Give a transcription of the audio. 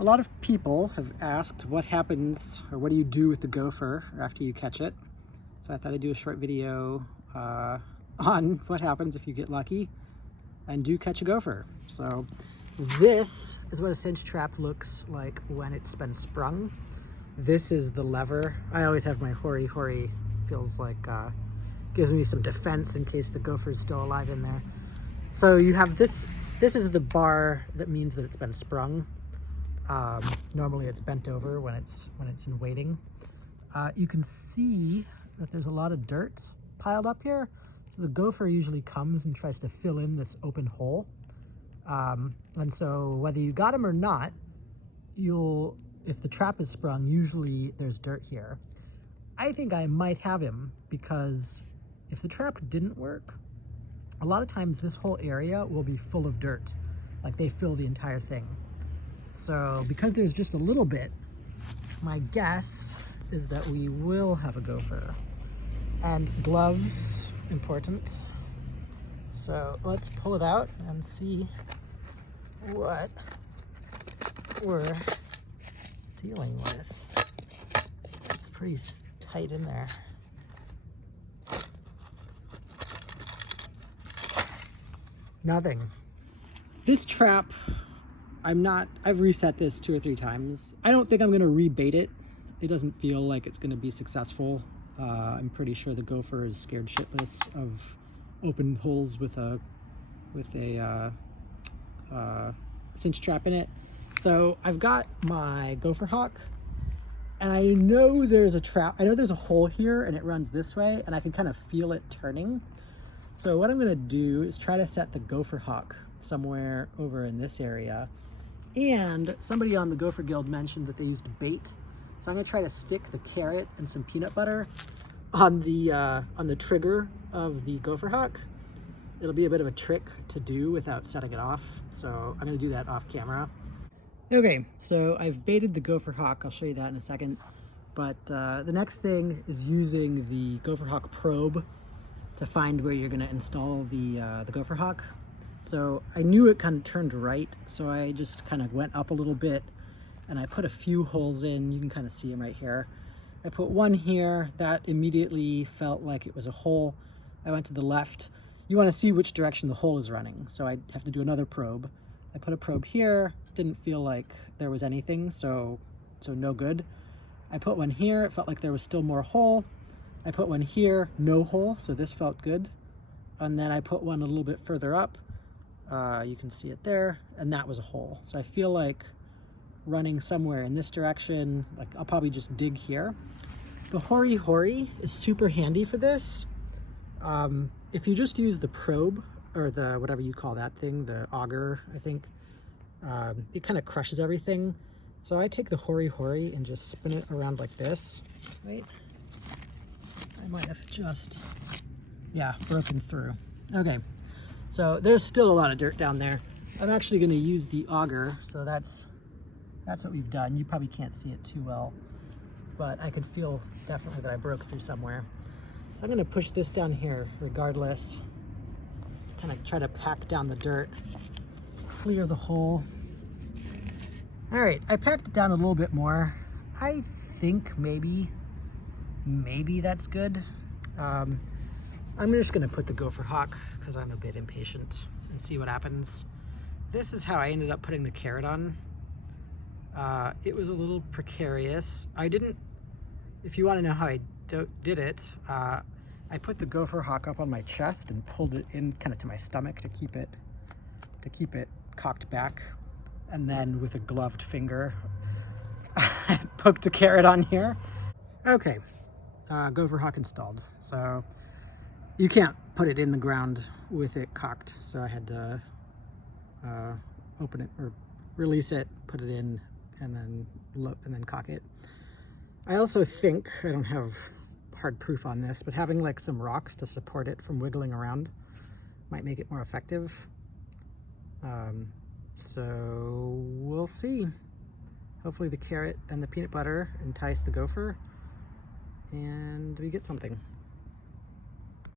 A lot of people have asked what happens or what do you do with the gopher after you catch it. So I thought I'd do a short video on what happens if you get lucky and do catch a gopher. So this is what a cinch trap looks like when it's been sprung. This is the lever. I always have my hori, feels like gives me some defense in case the gopher is still alive in there. So you have this is the bar that means that it's been sprung. Normally it's bent over when it's in waiting. You can see that there's a lot of dirt piled up here. So the gopher usually comes and tries to fill in this open hole. And so whether you got him or not, if the trap is sprung, usually there's dirt here. I think I might have him because if the trap didn't work, a lot of times this whole area will be full of dirt. Like they fill the entire thing. So because there's just a little bit, my guess is that we will have a gopher. And gloves, important. So let's pull it out and see what we're dealing with. It's pretty tight in there. Nothing. This trap, I've reset this 2 or 3 times. I don't think I'm gonna rebait it. It doesn't feel like it's gonna be successful. I'm pretty sure the gopher is scared shitless of open holes with a cinch trap in it. So I've got my Gopher Hawk, and I know there's a trap. I know there's a hole here and it runs this way, and I can kind of feel it turning. So what I'm gonna do is try to set the Gopher Hawk somewhere over in this area. And somebody on the Gopher Guild mentioned that they used bait. So I'm gonna try to stick the carrot and some peanut butter on the trigger of the Gopher Hawk. It'll be a bit of a trick to do without setting it off. So I'm gonna do that off camera. Okay, so I've baited the Gopher Hawk. I'll show you that in a second. But the next thing is using the Gopher Hawk probe to find where you're gonna install the Gopher Hawk. So I knew it kind of turned right, so I just kind of went up a little bit and I put a few holes in. You can kind of see them right here. I put one here that immediately felt like it was a hole. I went to the left. You want to see which direction the hole is running, so I have to do another probe. I put a probe here, didn't feel like there was anything, so no good. I put one here, it felt like there was still more hole. I put one here, no hole, so this felt good. And then I put one a little bit further up. You can see it there, and that was a hole. So I feel like running somewhere in this direction, like I'll probably just dig here. The hori is super handy for this. If you just use the probe, or the whatever you call that thing, the auger, I think, it kind of crushes everything. So I take the hori and just spin it around like this. Wait, I might have just, yeah, broken through. Okay, so there's still a lot of dirt down there. I'm actually gonna use the auger, so that's what we've done. You probably can't see it too well, but I could feel definitely that I broke through somewhere. So I'm gonna push this down here regardless, kind of try to pack down the dirt, clear the hole. All right, I packed it down a little bit more. I think maybe that's good. I'm just gonna put the Gopher Hawk because I'm a bit impatient and see what happens. This is how I ended up putting the carrot on. It was a little precarious. If you want to know how I did it, I put the Gopher Hawk up on my chest and pulled it in kind of to my stomach to keep it cocked back. And then with a gloved finger, I poked the carrot on here. Okay, Gopher Hawk installed. So you can't put it in the ground with it cocked. So I had to open it or release it, put it in, and then cock it. I also think, I don't have hard proof on this, but having like some rocks to support it from wiggling around might make it more effective. So we'll see. Hopefully the carrot and the peanut butter entice the gopher and we get something.